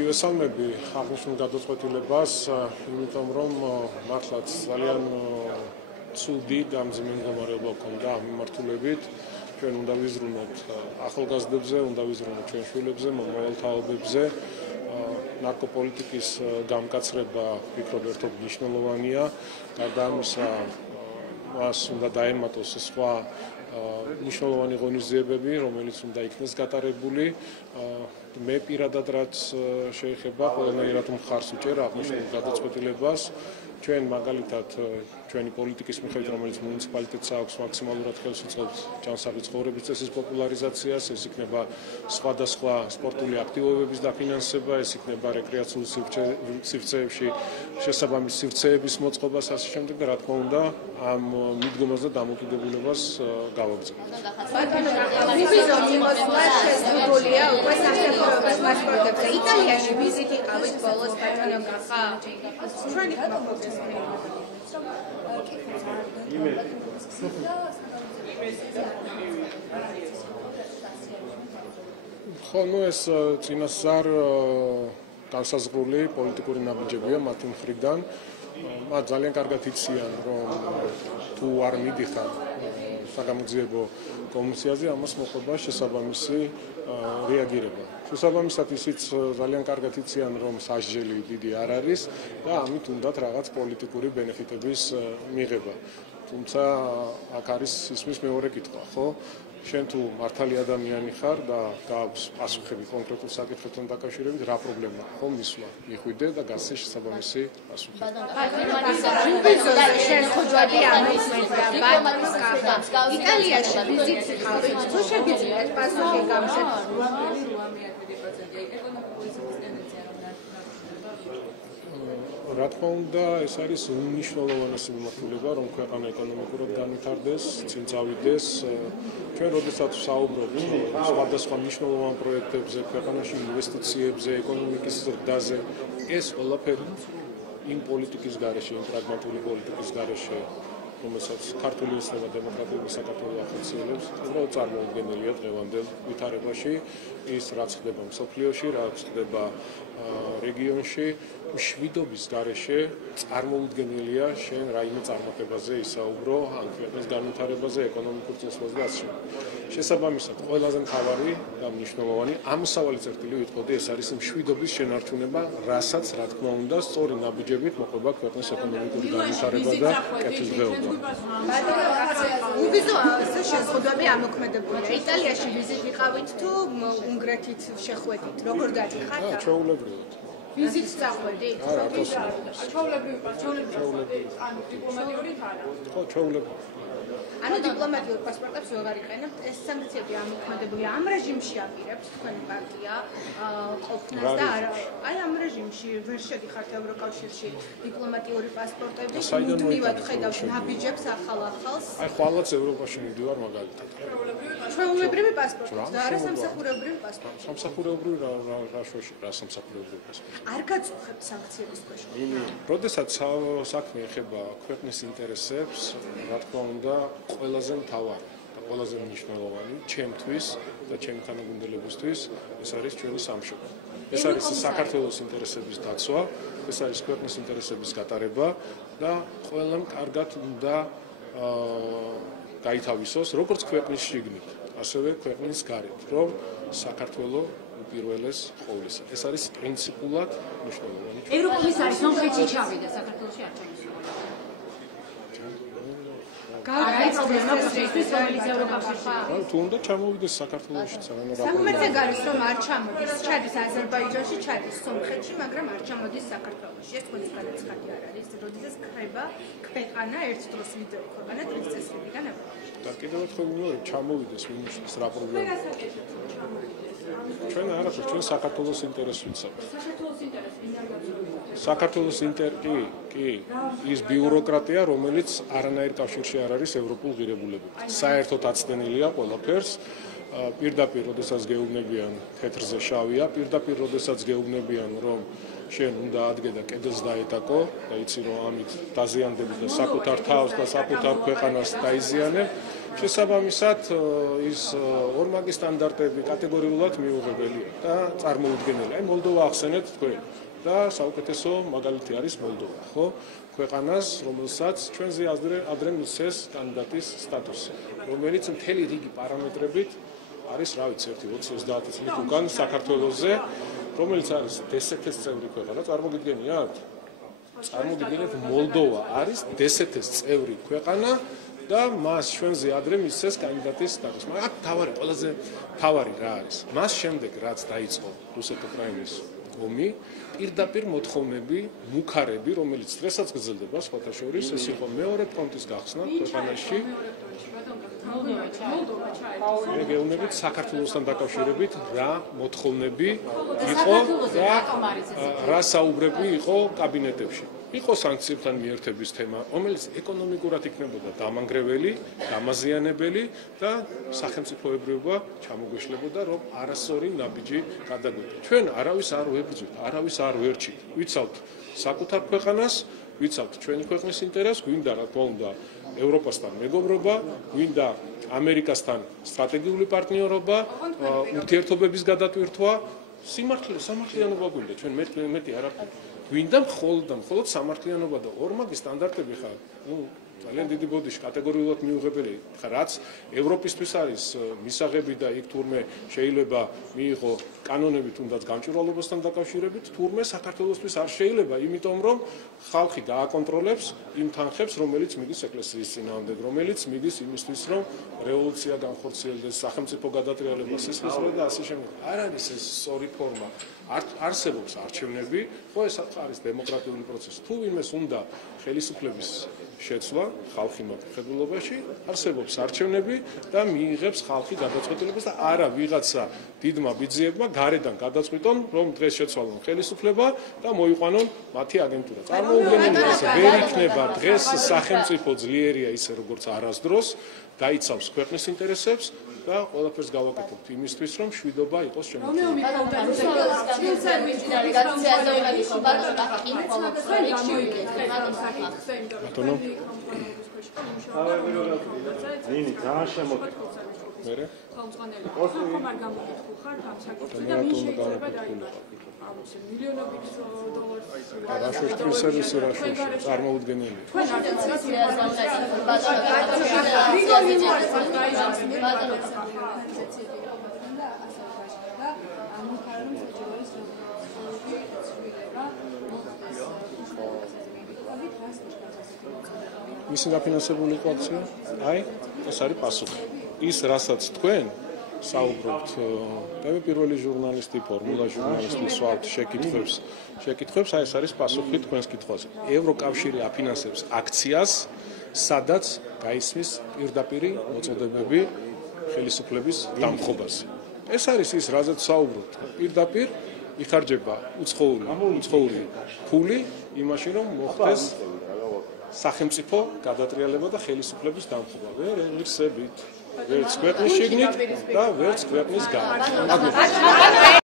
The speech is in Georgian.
მივესალმები აღნიშნულ გადაწყვეტილებას, იმიტომ რომ მართლაც ძალიან ცუდი დამძიმი მდგომარეობა ჰქონდა ამ მიმართულებით. ჩვენ უნდა ვიზრუნოთ ახალგაზრდებზე, უნდა ვიზრუნოთ ჩვენ შვილებზე, მომავალთაობებზე. ნარკოპოლიტიკის გამკაცრება ვფიქრობ ერთობ მნიშვნელოვანია. გარდა ამისა, მას უნდა დაემატოს სხვა მნიშვნელოვანი ღონისძიებები, რომელიც უნდა იქნეს გატარებული. მე პირადად რაც შეეხება ყველანაირად მხარს ვუჭერ აღნიშნულ გადაწყვეტილებას. ჩვენ მაგალითად ჩვენი პოლიტიკის მიხედვით, რომელიც მუნიციპალიტეტს აქვს მაქსიმალურად ხელს უწყობს ჯანსაღი ცხოვრების წესის პოპულარიზაციას, ეს იქნება სხვადასხვა სპორტული აქტივობების დაფინანსება, ეს იქნება რეკრეაციულ სივრცეებში შესაბამის სივრცეების მოწყობას, ასე შემდეგ და რა თქმა უნდა, ამ მიდგომას და დამოკიდებულებას გავაგრძელებთ. იტალიაში ვიზიტი ყავით ბოლოს ბატონო გახა. ჩვენი ხო, ეს წინასწარ განსაზღვრული პოლიტიკური ნაბიჯებია მათი მხრიდან. მათ ძალიან კარგად იციან, რომ თუ არ მიდიხარ საგამოძიებო კომისიაზე, ამას მოხდება შესაბამისი რეაგირება. შესაბამისად ისიც ძალიან კარგად იციან, რომ სასჯელი დიდი არ არის და ამით უნდათ რაღაც პოლიტიკური ბენეფიტების მიღება. თუმცა აქ არის ისმის მეორე კითხვა, ხო? შენ თუ მართალი ადამიანი ხარ და გააქვს პასუხები კონკრეტულ საკითხებთან დაკავშირებით, რა პრობლემაა? ხო, მისვლა, იხვიდე და გასცე შესაბამისი პასუხი. იტალიაში ვიზიტი ყავით, თუ შეგიძლიათ პასუხი გამოსცეთ? რა თქმა უნდა, ეს არის უმნიშვნელოვანესი მიმართულება, რომ ქვეყანა ეკონომიკურად განვითარდეს, წინ წავიდეს. ჩვენ როდესაც ვსაუბრობთ სხვადასხვა მნიშვნელოვან პროექტებზე, ქვეყანაში ინვესტიციებზე, ეკონომიკის ზრდაზე, ეს ყველაფერი იმ პოლიტიკის გარეშე, იმ პრაგმატული პოლიტიკის გარეშე, რომელსაც ქართული ისლამა დემოკრატიული საქართველო ახორციელებს, უბრალოდ წარმოუდგენელია დღევანდელ ვითარებაში, ის რაც ხდება მსოფლიოში, რაც ხდება რეგიონში, მშვიდობის გარეშე წარმოუდგენელია შენ რაიმე წარმატებაზე ისაუბრო, ან ქვეყნის განვითარებაზე, ეკონომიკურ წესრიგზე და ასე შემდეგ. შესაბამისად, ყველაზე მთავარი და მნიშვნელოვანი ამსავალი წერტილი ვიტყოდი, ეს არის მშვიდობის შენარჩუნება, რასაც რა თქმა უნდა, სწორი ნაბიჯებით მოყვება ქვეყნის ეკონომიკური განვითარება და კეთილდღეობა. უბიზოაზე შეზღუდვები ამოქმედებულია. იტალიაში ვიზიტი ყავით თუ უნგრეთით შეხვედით? როგორ გადიხართ? ჩვეულებრივად. ვიზიტს წახვედით? ანუ დიპლომატიური არა. ხო, ჩვეულებრივად. ანუ დიპლომატიურ პასპორტებს ვეღარ იყენებთ, ეს სანქციები ამოქმედებულია. ამ რეჟიმში აპირებთ თქვენი პარტია ყოფნას და აი ამ რეჟიმში ვერ შედიხართ ევროკავშირში დიპლომატიური პასპორტები, მუდმივად ხედავთ ნაბიჯებს ახალ-ახალს. აი ხვალაც ევროპაში მიდივარ მაგალითად. ჩვეულებრივი პასპორტი და არა სამსახურეობრივი პასპორტი. სამსახურეობრივი რა შოში რა სამსახურეობრივი პასპორტი. არ გაწუხებთ სანქციების ქვეშ. როდესაც საქმე ეხება ქვეყნის ინტერესებს, რა თქმა უნდა, ყველაზე მთავარი და ყველაზე მნიშვნელოვანი ჩემთვის და ჩემი თანაგუნდელებისთვის ეს არის ჩვენი სამშობლო. ეს არის საქართველოს ინტერესების დაცვა, ეს არის ქვეყნის ინტერესების გატარება და ყველამ კარგად უნდა გაითავისოს როგორც ქვეყნის შიგნით, ასევე ქვეყნის გარეთ, რომ საქართველო უპირველეს ყოვლისა. ეს არის პრინციპულად მნიშვნელოვანი. ევროკომისარი სომხეთში ჩავიდა, საქართველოში არ ჩამოსულა. არის პრობლემა პროცესის რომელიც ევროკავშირში. თუ უნდა ჩამოვიდეს საქართველოში, სანამ სამომეცე გარის რომ არ ჩამოდის, ჩადის აზერბაიჯანში, ჩადის სომხეთში, მაგრამ არ ჩამოდის საქართველოში. ეს თქვენი განაცხადი არ არის, როდესაც ხდება ქვეყანა ერთ დროს ვიდეო ქვეყანა დღის წესრიგიდან ევროპაში. და კიდევ ერთხელ მეორე ჩამოვიდეს მინუსის რა პრობლემაა. ჩვენ არაფერს, ჩვენ საქართველოს ინტერესს ვიცავთ. საქართველოს ინტერესი, კი, ის ბიუროკრატია, რომელიც არანაირ კავშირში არ არის ევროპულ ღირებულებებთან. საერთოდ აცდენილია ყველაფერს პირდაპირ, როდესაც გეუბნებიან თეთრზე შავია, პირდაპირ, როდესაც გეუბნებიან, რომ შენ უნდა ადგე და კედელს დაეტაკო და იცი რომ ამით დაზიანდები და საკუთარ თავს და საკუთარ ქვეყანას დაიზიანებ, შესაბამისად ის ორმაგი სტანდარტები კატეგორიულად მიუღებელია და წარმოუდგენელია. აი მოლდოვა ახსენეთ თქვენ და საუკეთესო მაგალითი არის მოლდოვა, ხო? ქვეყანას, რომელსაც ჩვენზე ადრე მისცეს კანდიდატის სტატუსი, რომელიც მთელი რიგი პარამეტრებით არის, რა ვიცი, 1-30 წლის უკან საქართველოზე, რომელიც არის DST-ის წევრი ქვეყანა, წარმოგიდგენიათ? წარმოგიდგენიათ, მოლდოვა არის DST-ის წევრი ქვეყანა და მას ჩვენზე ადრე მისცეს კანდიდატის სტატუსი. მაგრამ აქ ყველაზე თავარი რა არის? მას შემდეგ, რაც დაიწყო რუსეთ-უკრაინის ომი, პირდაპირ მოთხოვნები, მუქარები, რომელიც დღესაც გრძელდება, სხვათა შორის, ეს იყო მეორე ფრონტის გახსნა ქვეყანაში. მე გეუბნებით საქართველოსთან დაკავშირებით რა მოთხოვნები იყო და რა საუბრები იყო კაბინეტებში. იყო სანქციებთან მიერთების თემა, რომელიც ეკონომიკურად იქნებოდა დამანგრეველი, დამაზიანებელი და სახელმწიფოებრიობა ჩამოგვეშლებოდა, რომ არასორი ნაბიჯი გადაგვეცა. ჩვენ არავის არ ვებრძვით, არავის არ ვერჩით. ვიცავთ საკუთარ ქვეყანას, ვიცავთ ჩვენი ქვეყნის ინტერესს, გვინდა რა თქმა უნდა ევროპასთან მეგობრობა, გვინდა ამერიკასთან სტრატეგიული პარტნიორობა, ურთიერთობების გადატვირთვა, სამართლიანობა გვინდა, ჩვენ მეტი არაფერი. გვინდა მხოლოდ სამართლიანობა და ორმაგი სტანდარტები ხარ. ძალიან დიდი ბოდიში კატეგორიულად მიუღებელი. რაც ევროპისთვის არის მისაღები და იქ თურმე შეიძლება მიიღო კანონები თუნდაც გამჭვირვალობასთან დაკავშირებით, თურმე საქართველოსთვის არ შეიძლება, იმიტომ რომ ხალხი გააკონტროლებს იმ თანხებს, რომელიც მიდის ეკლესიის წინააღმდეგ, რომელიც მიდის იმისთვის, რომ რევოლუცია განხორციელდეს, სახელმწიფო გადატრიალება, სისხლისღვრა და ასე შემდეგ. არ არის ეს სწორი ფორმა. არსებობს არჩევნები, ხო ეს არის დემოკრატიული პროცესი. თუ ვინმეს უნდა ხელისუფლების შეცვლა ხალხი მოკრძალობაში, არსებობს არჩევნები და მიიღებს ხალხი გადაწყვეტილებას და არა ვიღაცა დიდმა ბიძიებმა გარედან გადაწყვიტონ, რომ დღეს შეცვალონ ხელისუფლება და მოიყვანონ მათი აგენტურა. წარმოუდგენელია ეს, ვერ იქნება დღეს სახელმწიფო ძლიერია ისე როგორც არასდროს, დაიცავს ქვეყნის ინტერესებს და ყველაფერს გავაკეთებთ იმისთვის, რომ შვიდობა იყოს შემოწმებული. ნინი, ძალიან შემოგვიყვება. მერე? ხომ არ გამოგიხო ხარ ამ საკითხზე და ვინ შეიძლება დაიწყო? მილიონობით დოლარს რაშუშტრის სერვისი რაშუში წარმოუდგენელია. მისი დაფინანსებული იყო აქცია? აი, ეს არის პასუხი. ის რასაც თქვენ საუბრობთ, მე პირველი ჟურნალისტი, ფორმულა ჟურნალისტი სვავთ შეკითხვებს, აი ეს არის პასუხი თქვენს კითხვაზე. ევროკავშირი აფინანსებს აქციას, სადაც გაისმის პირდაპირი მოწოდებები ხელისუფლების დამხობაზე. ეს არის ის, რაზეც საუბრობთ. პირდაპირ იხარჯება უცხოური ფული იმაში, რომ მოხდეს სახელმწიფო გადატრიალება და ხელისუფლების დამხობა. ვერ ეხსებით ვერც ქვეყნის შიგნით და ვერც ქვეყნის გარეთ.